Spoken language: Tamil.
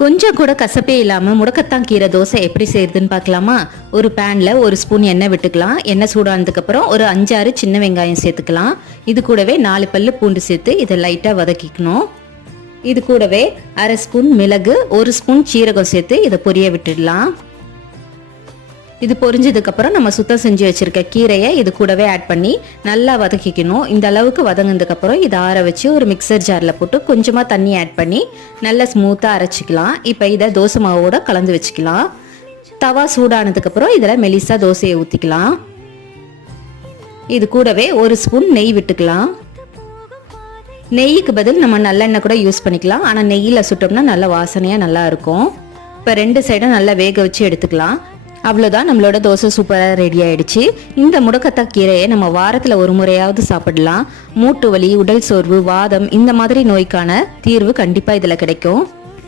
கொஞ்சம் கூட கசப்பே இல்லாமல் முடக்கத்தான் கீரை தோசை எப்படி செய்யறதுன்னு பார்க்கலாமா? ஒரு பேனில் ஒரு ஸ்பூன் எண்ணெய் விட்டுக்கலாம். எண்ணெய் சூடானதுக்கப்புறம் ஒரு அஞ்சாறு சின்ன வெங்காயம் சேர்த்துக்கலாம். இது கூடவே நாலு பல்லு பூண்டு சேர்த்து இதை லைட்டாக வதக்கிக்கணும். இது கூடவே அரை ஸ்பூன் மிளகு ஒரு ஸ்பூன் சீரகம் சேர்த்து இதை பொரிய விட்டுடலாம். இது பொரிஞ்சதுக்கப்புறம் நம்ம சுத்தம் செஞ்சு வச்சுருக்க கீரையை இது கூடவே ஆட் பண்ணி நல்லா வதக்கிக்கணும். இந்த அளவுக்கு வதங்கினதுக்கப்புறம் இதை ஆற வச்சு ஒரு மிக்சர் ஜாரில் போட்டு கொஞ்சமாக தண்ணி ஆட் பண்ணி நல்லா ஸ்மூத்தாக அரைச்சிக்கலாம். இப்போ இதை தோசை மாவோட கலந்து வச்சுக்கலாம். தவா சூடானதுக்கப்புறம் இதில் மெலிசா தோசையை ஊற்றிக்கலாம் இது கூடவே ஒரு ஸ்பூன் நெய் விட்டுக்கலாம். நெய்க்கு பதில் நம்ம நல்லெண்ணெய் கூட யூஸ் பண்ணிக்கலாம். ஆனால் நெய்யில் சுட்டோம்னா நல்ல வாசனையாக நல்லா இருக்கும். இப்போ ரெண்டு சைடும் நல்லா வேக வச்சு எடுத்துக்கலாம். அவ்வளோதான் நம்மளோட தோசை சூப்பராக ரெடி ஆயிடுச்சு. இந்த முடக்கத்தா கீரையை நம்ம வாரத்தில் ஒரு முறையாவது சாப்பிடலாம். மூட்டு வலி உடல் சோர்வு வாதம் இந்த மாதிரி நோய்க்கான தீர்வு கண்டிப்பாக இதில் கிடைக்கும்.